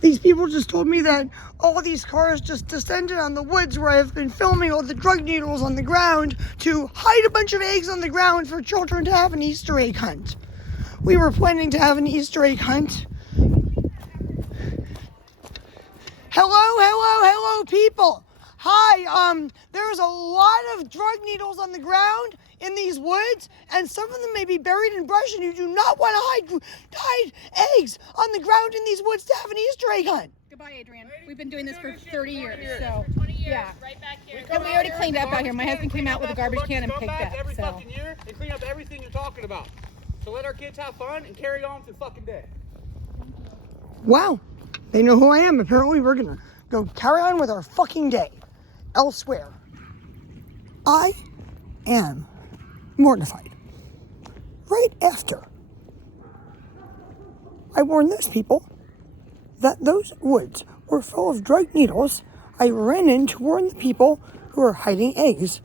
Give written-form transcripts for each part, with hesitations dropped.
These people just told me that all these cars just descended on the woods where I've been filming all the drug needles on the ground to hide a bunch of eggs on the ground for children to have an Easter egg hunt. We were planning to have an Easter egg hunt. Hello, people. Hi, there's a lot of drug needles on the ground in these woods, and some of them may be buried in brush, and you do not want to hide eggs on the ground in these woods to have an Easter egg hunt. Goodbye, Adrienne. We've been doing this for 30 years, so, yeah. Right back here. And we already cleaned up out here. My husband came out with a garbage can and picked up, every fucking year and clean up everything you're talking about. So let our kids have fun and carry on through fucking day. Wow, they know who I am. Apparently we're gonna go carry on with our fucking day elsewhere. I am mortified. Right after I warned those people that those woods were full of drug needles, I ran in to warn the people who were hiding eggs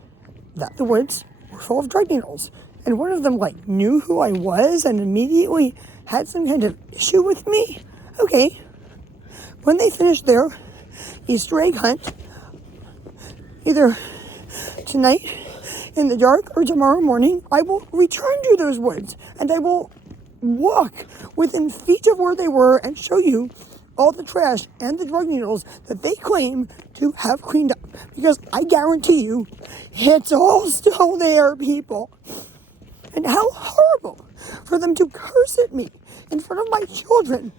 that the woods were full of drug needles. And one of them knew who I was and immediately had some kind of issue with me. Okay. When they finished their Easter egg hunt, either tonight in the dark or tomorrow morning, I will return to those woods and I will walk within feet of where they were and show you all the trash and the drug needles that they claim to have cleaned up. Because I guarantee you, it's all still there, people. And how horrible for them to curse at me in front of my children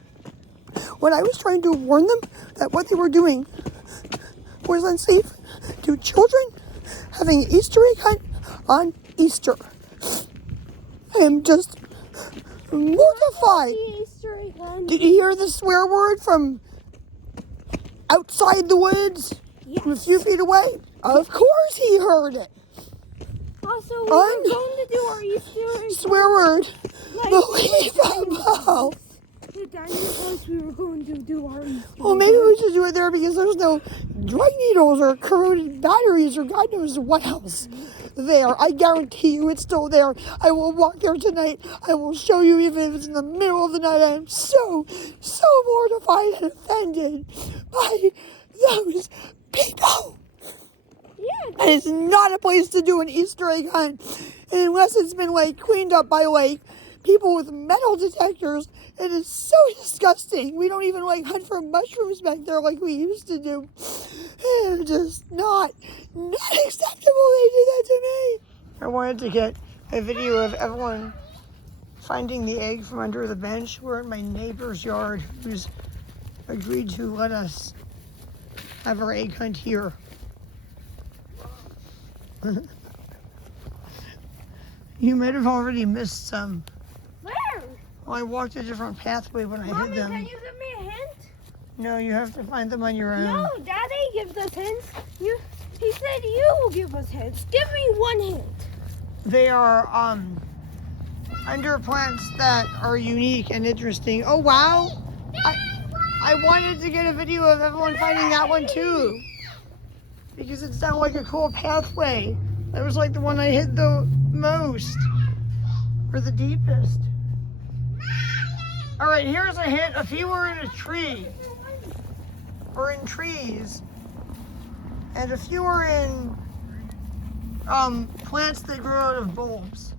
when I was trying to warn them that what they were doing was unsafe to children having an Easter egg hunt on Easter. I am just mortified. Did you hear the swear word from outside the woods? Yes. From a few feet away? Of course he heard it. Also, we were going to do our Easter egg swear word. Unbelievable. The dining house we were going to do our Easter egg. Well, maybe we should do it there because there's no drug needles or corroded batteries or God knows what else there. I guarantee you it's still there. I will walk there tonight. I will show you even if it's in the middle of the night. I am so mortified and offended by those people. Yeah, and it's not a place to do an Easter egg hunt unless it's been cleaned up by people with metal detectors. It is so disgusting. We don't even hunt for mushrooms back there like we used to do. It's just not acceptable they did that to me. I wanted to get a video of everyone finding the egg from under the bench. We're in my neighbor's yard who's agreed to let us have our egg hunt here. You might have already missed some. Where? Well, I walked a different pathway when I Mommy, hid them. can you give me a hint? No, you have to find them on your own. No, Daddy gives us hints. He said you will give us hints. Give me one hint. They are under plants that are unique and interesting. Oh wow! I wanted to get a video of everyone finding that one too, because it sounded like a cool pathway. That was the one I hid the most, or the deepest. All right, here's a hint. A few were in a tree, or in trees, and a few are in plants that grow out of bulbs.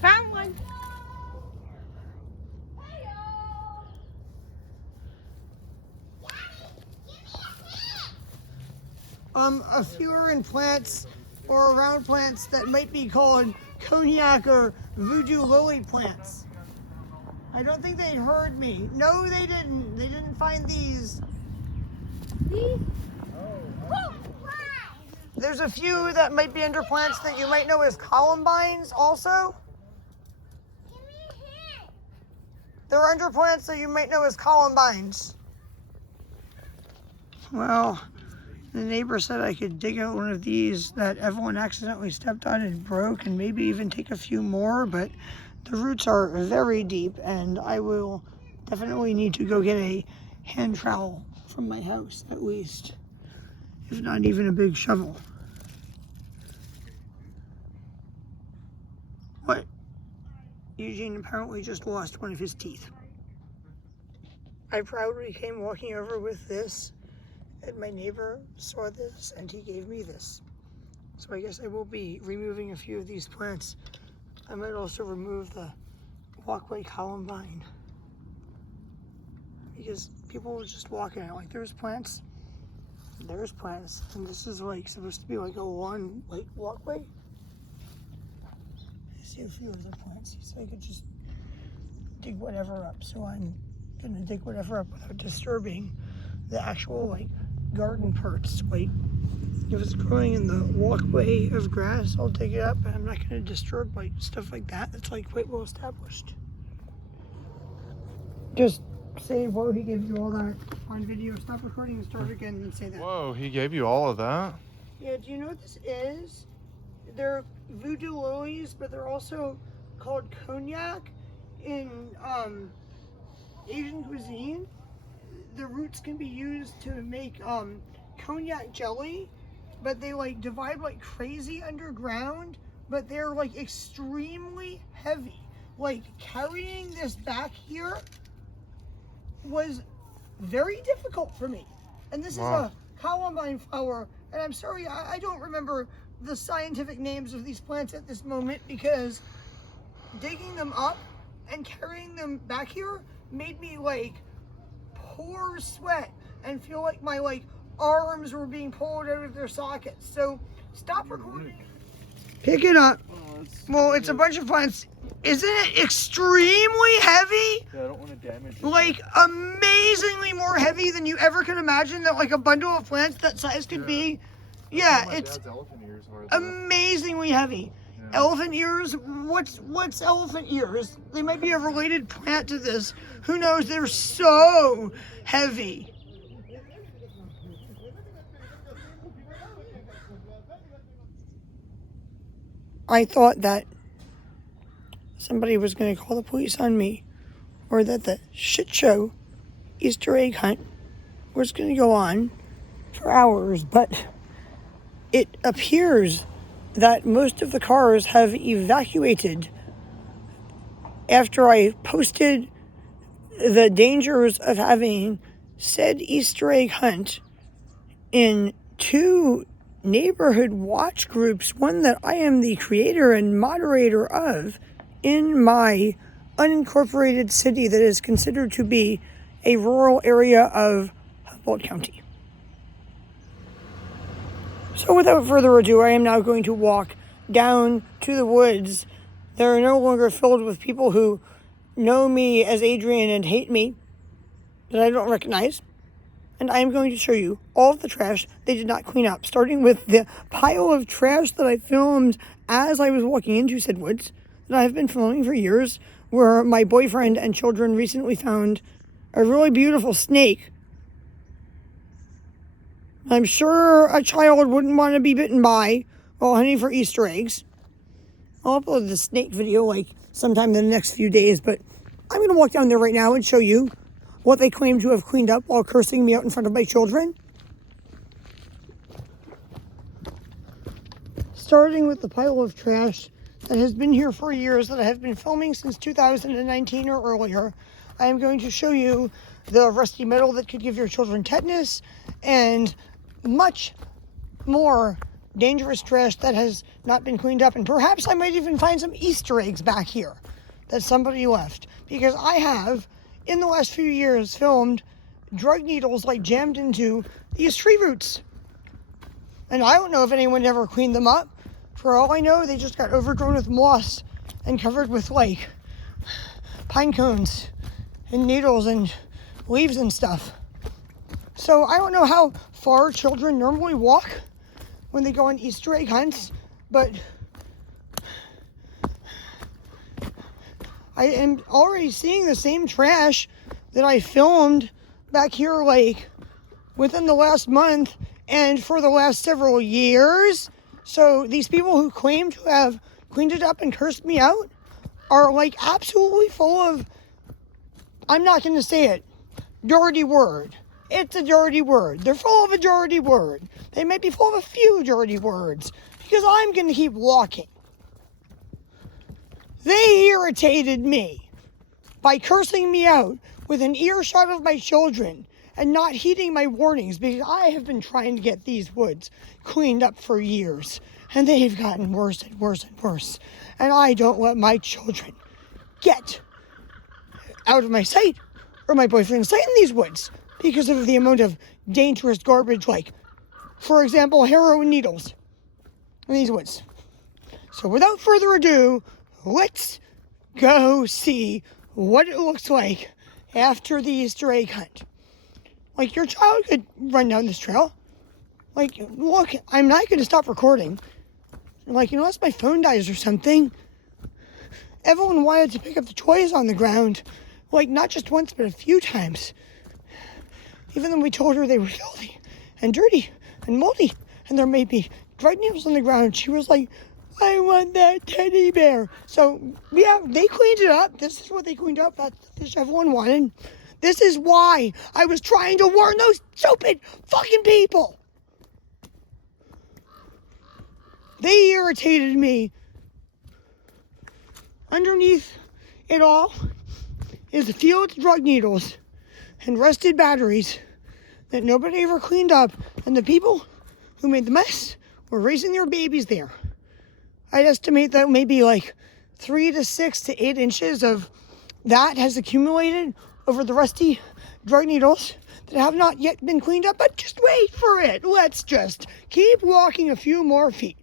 Found one. A few are in plants or around plants that might be called cognac or voodoo lily plants. I don't think they'd heard me. No, they didn't. They didn't find these. There's a few that might be under plants that you might know as columbines also. They're under plants that you might know as columbines. Well, the neighbor said I could dig out one of these that everyone accidentally stepped on and broke, and maybe even take a few more, but the roots are very deep, and I will definitely need to go get a hand trowel from my house at least, if not even a big shovel. What? Eugene apparently just lost one of his teeth. I proudly came walking over with this, and my neighbor saw this and he gave me this. So I guess I will be removing a few of these plants. I might also remove the walkway columbine, because people will just walk in it like there's plants, and this is like supposed to be like a lawn like walkway. I see a few of the plants, so I could just dig whatever up. So I'm gonna dig whatever up without disturbing the actual like garden parts. Like if it's growing in the walkway of grass, I'll dig it up, and I'm not gonna disturb like stuff like that. That's like quite well established. Just say, whoa, he gave you all that on video. Stop recording and start again and say that. Whoa, he gave you all of that? Yeah, do you know what this is? They're voodoo lilies, but they're also called cognac in Asian cuisine. The roots can be used to make cognac jelly, but they like divide like crazy underground, but they're like extremely heavy. Like carrying this back here was very difficult for me. And this is a columbine flower, and I'm sorry, I don't remember the scientific names of these plants at this moment, because digging them up and carrying them back here made me like pour sweat and feel like my like arms were being pulled out of their sockets. So stop recording. Pick it up. Well, it's a bunch of plants. Isn't it extremely heavy? Yeah, I don't want to damage it. Like amazingly more heavy than you ever could imagine that like a bundle of plants that size could be. Yeah, it's amazingly heavy. Yeah. Elephant ears? What's elephant ears? They might be a related plant to this. Who knows? They're so heavy. I thought that somebody was going to call the police on me, or that the shit show Easter egg hunt was going to go on for hours, but it appears that most of the cars have evacuated after I posted the dangers of having said Easter egg hunt in 2 neighborhood watch groups, one that I am the creator and moderator of in my unincorporated city that is considered to be a rural area of Humboldt County. So without further ado, I am now going to walk down to the woods. They're no longer filled with people who know me as Adrienne and hate me that I don't recognize. And I am going to show you all of the trash they did not clean up, starting with the pile of trash that I filmed as I was walking into said woods that I have been filming for years, where my boyfriend and children recently found a really beautiful snake. I'm sure a child wouldn't want to be bitten by while hunting for Easter eggs. I'll upload the snake video like sometime in the next few days, but I'm going to walk down there right now and show you what they claim to have cleaned up while cursing me out in front of my children. Starting with the pile of trash that has been here for years, that I have been filming since 2019 or earlier, I am going to show you the rusty metal that could give your children tetanus, and much more dangerous trash that has not been cleaned up. And perhaps I might even find some Easter eggs back here that somebody left, because I have, in the last few years, filmed drug needles like jammed into these tree roots. And I don't know if anyone ever cleaned them up. For all I know, they just got overgrown with moss and covered with like pine cones and needles and leaves and stuff. So I don't know how far children normally walk when they go on Easter egg hunts, but I am already seeing the same trash that I filmed back here like within the last month and for the last several years. So these people who claim to have cleaned it up and cursed me out are like absolutely full of, I'm not going to say it, dirty word. It's a dirty word. They're full of a dirty word. They might be full of a few dirty words, because I'm going to keep walking. They irritated me. by cursing me out within earshot of my children and not heeding my warnings, because I have been trying to get these woods cleaned up for years, and they've gotten worse and worse and worse. And I don't let my children get out of my sight or my boyfriend's sight in these woods because of the amount of dangerous garbage, like, for example, heroin needles in these woods. So without further ado, let's go see what it looks like after the Easter egg hunt. Like, your child could run down this trail. Like, look, I'm not going to stop recording. Like, unless my phone dies or something. Evelyn wanted to pick up the toys on the ground. Like, not just once, but a few times. Even though we told her they were filthy and dirty and moldy, and there may be dried needles on the ground, she was like, I want that teddy bear. So, yeah, they cleaned it up. This is what they cleaned up. That's the fish everyone wanted. This is why I was trying to warn those stupid fucking people. They irritated me. Underneath it all is a field of drug needles and rusted batteries that nobody ever cleaned up, and the people who made the mess were raising their babies there. I'd estimate that maybe like 3 to 6 to 8 inches of that has accumulated over the rusty drug needles that have not yet been cleaned up, but just wait for it. Let's just keep walking a few more feet.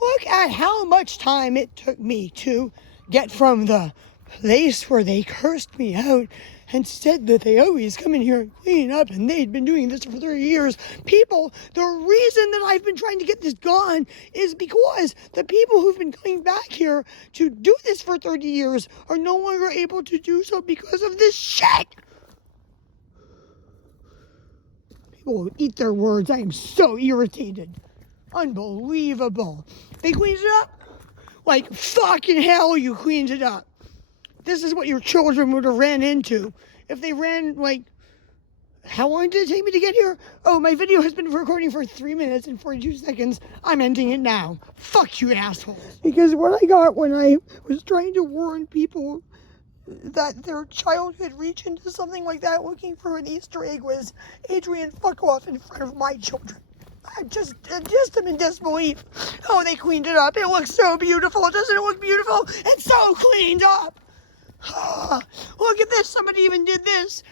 Look at how much time it took me to get from the place where they cursed me out and said that they always come in here and clean up, and they'd been doing this for 30 years. People, the reason that I've been trying to get this gone is because the people who've been coming back here to do this for 30 years are no longer able to do so because of this shit. People will eat their words. I am so irritated. Unbelievable. They cleaned it up? Like, fucking hell, you cleaned it up. This is what your children would have ran into if they ran, like, how long did it take me to get here? Oh, my video has been recording for 3 minutes and 42 seconds. I'm ending it now. Fuck you, assholes. Because what I got when I was trying to warn people that their child could reach into something like that looking for an Easter egg was Adrienne fuck off in front of my children. I just am in disbelief. Oh, they cleaned it up. It looks so beautiful. Doesn't it look beautiful? It's so cleaned up. Look at this. Somebody even did this.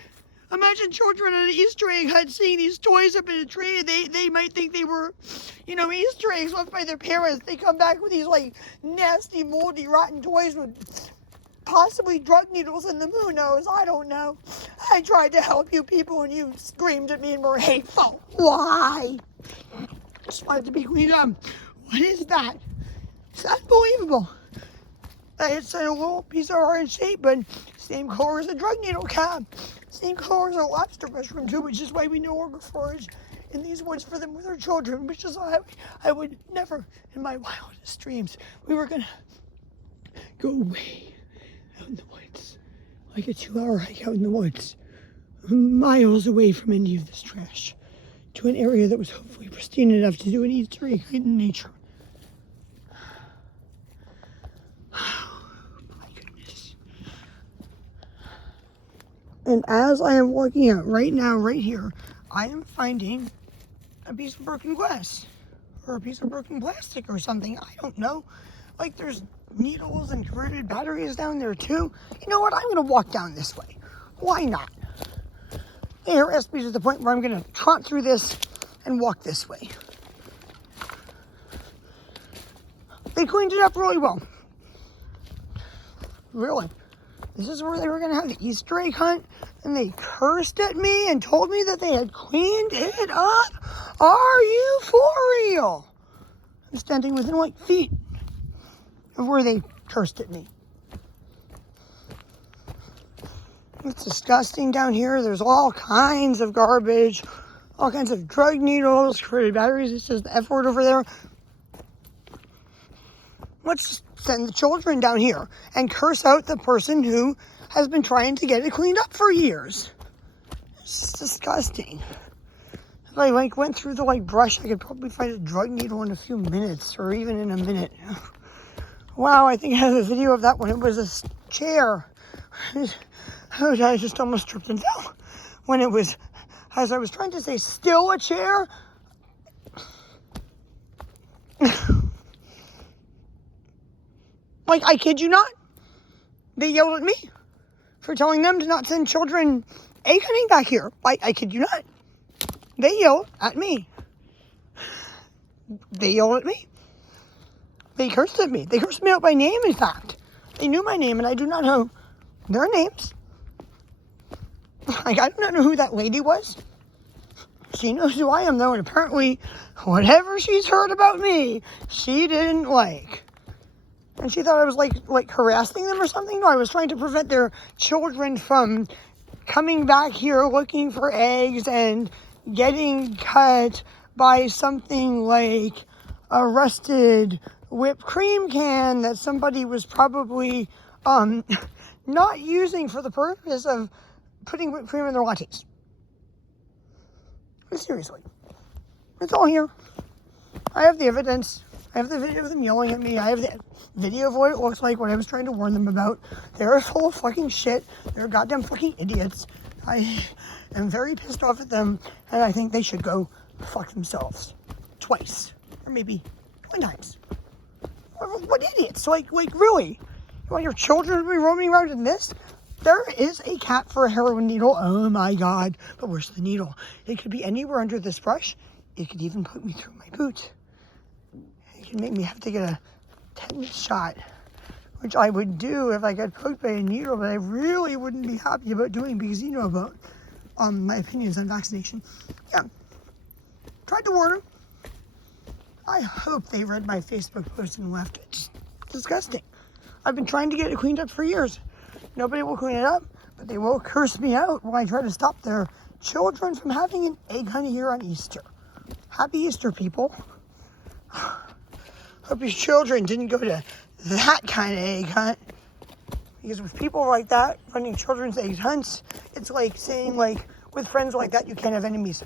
Imagine children at an Easter egg hunt seeing these toys up in a tray. They might think they were, Easter eggs left by their parents. They come back with these, like, nasty, moldy, rotten toys with possibly drug needles in them. Who knows? I don't know. I tried to help you people and you screamed at me and were hateful. Why? Just wanted to be cleaned up. What is that? It's unbelievable. It's a little piece of orange shape, but same color as a drug needle cap. Same color as a lobster mushroom too, which is why we no longer forage in these woods for them with our children, which is why I would never, in my wildest dreams, we were gonna go way out in the woods, like a 2-hour hike out in the woods, miles away from any of this trash, to an area that was hopefully pristine enough to do an Easter egg hunt in nature. My goodness. And as I am walking out right now, right here, I am finding a piece of broken glass or a piece of broken plastic or something. I don't know. Like, there's needles and converted batteries down there too. You know what? I'm going to walk down this way. Why not? They harassed me to the point where I'm going to trot through this and walk this way. They cleaned it up really well. Really. This is where they were going to have the Easter egg hunt, and they cursed at me and told me that they had cleaned it up? Are you for real? I'm standing within, like, feet of where they cursed at me. It's disgusting down here. There's all kinds of garbage, all kinds of drug needles, converted batteries. It says the F word over there. Let's just send the children down here and curse out the person who has been trying to get it cleaned up for years. It's just disgusting. If I, like, went through the, like, brush, I could probably find a drug needle in a few minutes or even in a minute. Wow, I think I have a video of that one. It was a chair I just almost tripped and fell when it was, as I was trying to say, still a chair. Like, I kid you not, they yelled at me for telling them to not send children egg hunting back here. Like, I kid you not. They yelled at me. They yelled at me. They cursed at me. They cursed me out by name, in fact. They knew my name, and I do not know their names. Like, I do not know who that lady was. She knows who I am, though, and apparently, whatever she's heard about me, she didn't like. And she thought I was, like harassing them or something. No, I was trying to prevent their children from coming back here looking for eggs and getting cut by something like a rusted whipped cream can that somebody was probably not using for the purpose of putting whipped cream in their lattes. But seriously, it's all here. I have the evidence. I have the video of them yelling at me. I have the video of what it looks like, what I was trying to warn them about. They're full of fucking shit. They're goddamn fucking idiots. I am very pissed off at them, and I think they should go fuck themselves. Twice. Or maybe 20 times. What idiots? Like really? You want your children to be roaming around in this? There is a cap for a heroin needle. Oh my god. But where's the needle? It could be anywhere under this brush. It could even put me through my boot. It could make me have to get a tetanus shot, which I would do if I got poked by a needle, but I really wouldn't be happy about doing because you know about my opinions on vaccination. Yeah. Tried to warn them. I hope they read my Facebook post and left. It's disgusting. I've been trying to get it cleaned up for years. Nobody will clean it up, but they will curse me out when I try to stop their children from having an egg hunt here on Easter. Happy Easter, people. Hope your children didn't go to that kind of egg hunt. Because with people like that running children's egg hunts, it's like saying, like, with friends like that, you can't have enemies.